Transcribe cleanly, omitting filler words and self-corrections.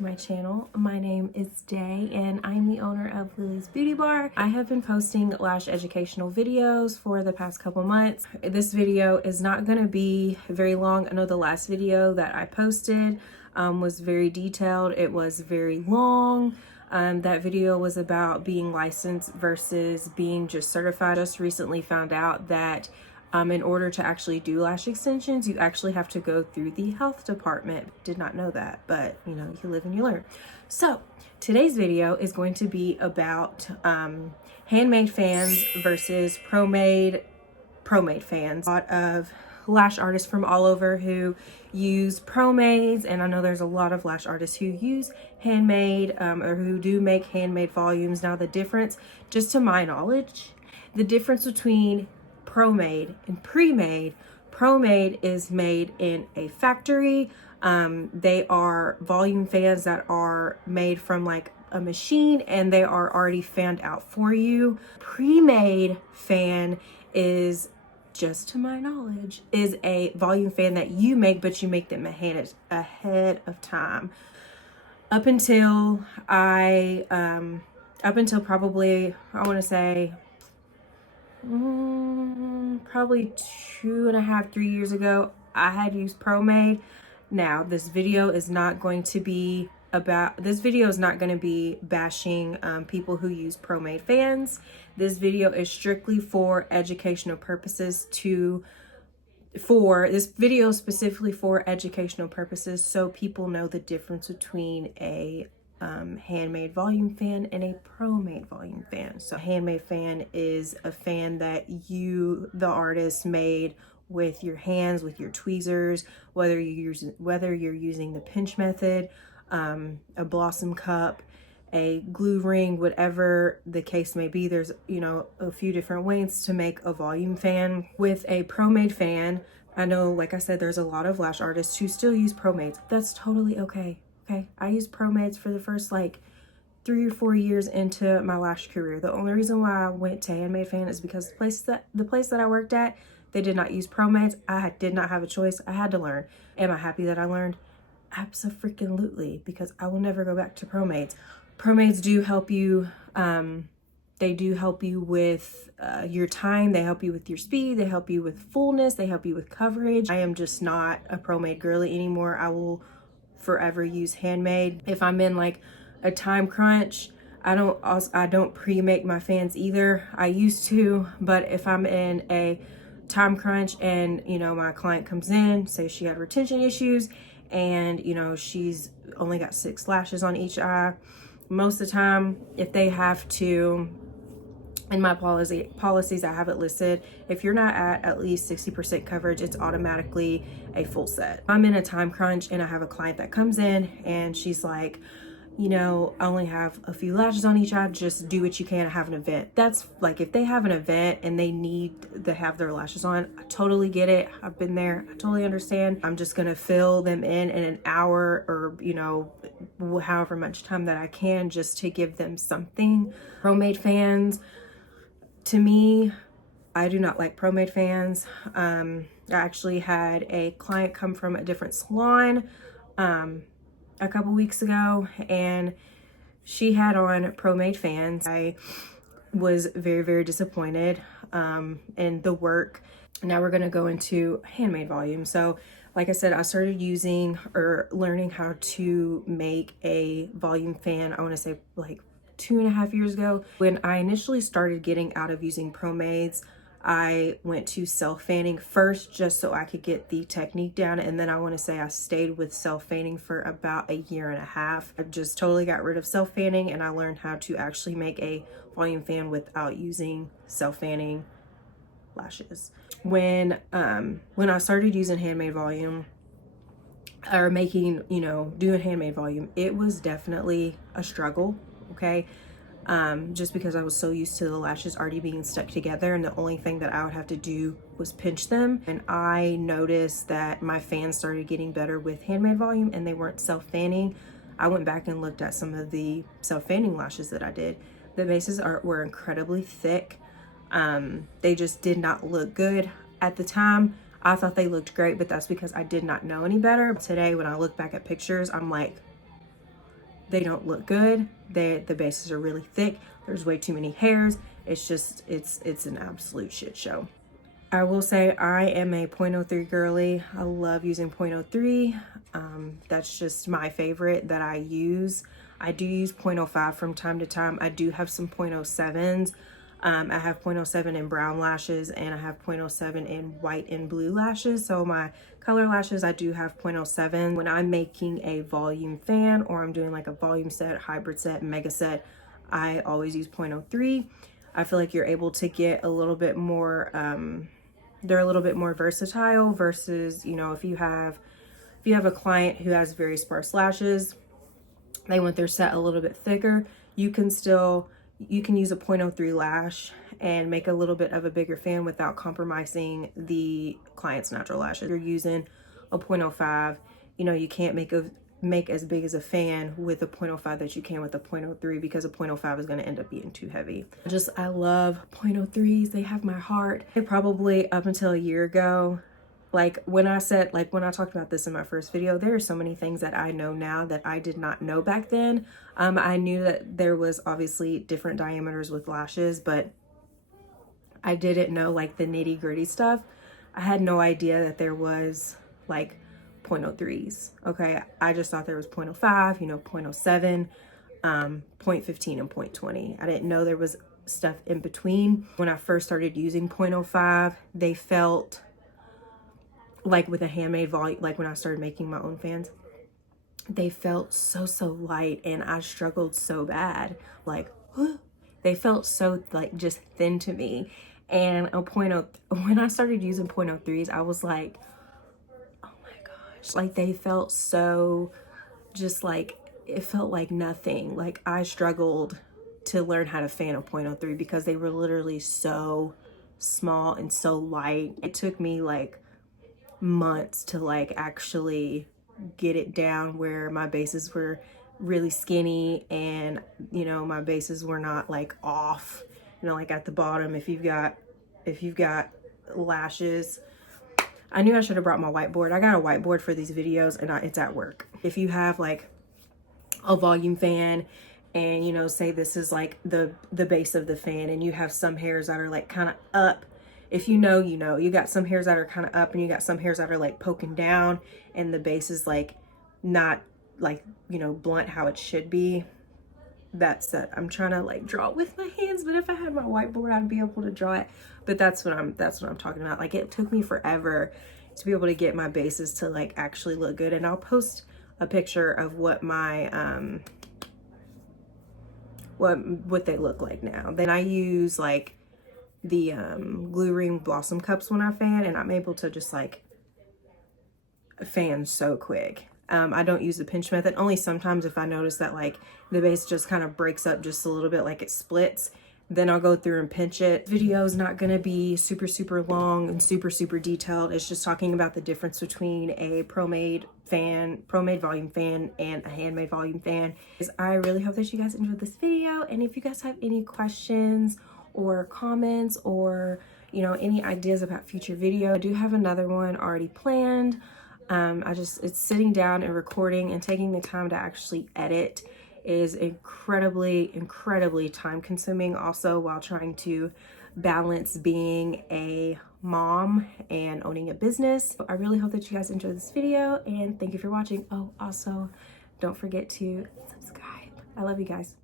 to my channel. My name is Day and I'm the owner of Lily's Beauty Bar. I have been posting lash educational videos for the past couple months. This video is not going to be very long. I know the last video that I posted was very detailed. It was very long. That video was about being licensed versus being just certified. I just recently found out that in order to actually do lash extensions, you actually have to go through the health department. Did not know that, but you know, you live and you learn. So today's video is going to be about handmade fans versus Promade fans. A lot of lash artists from all over who use Promades, and I know there's a lot of lash artists who use handmade or who do make handmade volumes. Now the difference, just to my knowledge, the difference between Promade and pre-made. Promade is made in a factory. They are volume fans that are made from like a machine and they are already fanned out for you. Pre-made fan is, just to my knowledge, is a volume fan that you make, but you make them ahead of time. Up until probably, I want to say, probably 2.5, 3 years ago, I had used Promade. Now this video is not going to be bashing people who use Promade fans. This video is strictly for educational purposes specifically for educational purposes, so people know the difference between a handmade volume fan and a Promade volume fan. So handmade fan is a fan that you, the artist, made with your hands, with your tweezers, whether you're using the pinch method, a blossom cup, a glue ring, whatever the case may be. There's, you know, a few different ways to make a volume fan. With a Promade fan, I know, like I said, there's a lot of lash artists who still use Promades. That's totally okay. Okay, I used Promades for the first like 3 or 4 years into my lash career. The only reason why I went to handmade fan is because the place that I worked at, they did not use Promades. I did not have a choice. I had to learn. Am I happy that I learned? Absolutely, because I will never go back to Promades. Promades do help you. They do help you with your time. They help you with your speed. They help you with fullness. They help you with coverage. I am just not a Promade girly anymore. I will forever use handmade. If I'm in like a time crunch, I don't pre-make my fans either. I used to, but if I'm in a time crunch and, you know, my client comes in, say she had retention issues and, you know, she's only got 6 lashes on each eye, most of the time, if they have to, in my policies, I have it listed, if you're not at least 60% coverage, it's automatically a full set. I'm in a time crunch and I have a client that comes in and she's like, you know, I only have a few lashes on each eye, just do what you can. I have an event. That's like, if they have an event and they need to have their lashes on, I totally get it. I've been there. I totally understand. I'm just gonna fill them in an hour or, you know, however much time that I can, just to give them something. Promade fans, to me, I do not like Promade fans. I actually had a client come from a different salon a couple weeks ago and she had on Promade fans. I was very, very disappointed in the work. Now we're going to go into handmade volume. So like I said, I started using or learning how to make a volume fan, I want to say like 2.5 years ago. When I initially started getting out of using Promades, I went to self fanning first just so I could get the technique down, and then I want to say I stayed with self fanning for about 1.5 years. I just totally got rid of self fanning and I learned how to actually make a volume fan without using self fanning lashes. When I started using handmade volume or making, you know, doing handmade volume, it was definitely a struggle. Okay, just because I was so used to the lashes already being stuck together and the only thing that I would have to do was pinch them. And I noticed that my fans started getting better with handmade volume and they weren't self-fanning. I went back and looked at some of the self-fanning lashes that I did. The bases were incredibly thick. They just did not look good at the time. I thought they looked great, but that's because I did not know any better. Today, when I look back at pictures, I'm like, They don't look good. The bases are really thick. There's way too many hairs. It's just, it's an absolute shit show. I will say I am a 0.03 girly. I love using 0.03. That's just my favorite that I use. I do use 0.05 from time to time. I do have some 0.07s. I have 0.07 in brown lashes, and I have 0.07 in white and blue lashes. So my color lashes, I do have 0.07. When I'm making a volume fan, or I'm doing like a volume set, hybrid set, mega set, I always use 0.03. I feel like you're able to get a little bit more, they're a little bit more versatile versus, you know, if you have a client who has very sparse lashes, they want their set a little bit thicker, you can use a 0.03 lash and make a little bit of a bigger fan without compromising the client's natural lashes. If you're using a 0.05, you know, you can't make as big as a fan with a 0.05 that you can with a 0.03, because a 0.05 is going to end up being too heavy. I love 0.03s. They have my heart. They probably, up until a year ago, like when I talked about this in my first video, there are so many things that I know now that I did not know back then. I knew that there was obviously different diameters with lashes, but I didn't know like the nitty gritty stuff. I had no idea that there was like 0.03s. Okay, I just thought there was 0.05, you know, 0.07, 0.15 and 0.20. I didn't know there was stuff in between. When I first started using 0.05, they felt like, with a handmade volume, like when I started making my own fans, they felt so light, and I struggled so bad. Like, they felt so like just thin to me. And when I started using 0.03s, I was like, oh my gosh, like they felt so just like, it felt like nothing. Like I struggled to learn how to fan a 0.03 because they were literally so small and so light. It took me like months to like actually get it down where my bases were really skinny, and you know, my bases were not like off, you know, like at the bottom. If you've got lashes, I knew I should have brought my whiteboard. I got a whiteboard for these videos, and it's at work. If you have like a volume fan, and you know, say this is like the base of the fan, and you have some hairs that are like kind of up. If you know, you know, you got some hairs that are kind of up, and you got some hairs that are like poking down, and the base is like not like, you know, blunt how it should be. That's it. I'm trying to like draw it with my hands, but if I had my whiteboard, I'd be able to draw it. But that's what I'm talking about. Like it took me forever to be able to get my bases to like actually look good. And I'll post a picture of what my what they look like now. Then I use like the glue ring blossom cups when I fan, and I'm able to just like fan so quick. I don't use the pinch method, only sometimes if I notice that like the base just kind of breaks up just a little bit, like it splits, then I'll go through and pinch it. Video is not going to be super long and super detailed. It's just talking about the difference between a Promade volume fan and a Handmade volume fan. I really hope that you guys enjoyed this video, and if you guys have any questions or comments, or you know, any ideas about future video, I do have another one already planned. It's sitting down and recording and taking the time to actually edit is incredibly time consuming, also while trying to balance being a mom and owning a business. I really hope that you guys enjoyed this video, and thank you for watching. Oh, also don't forget to subscribe. I love you guys.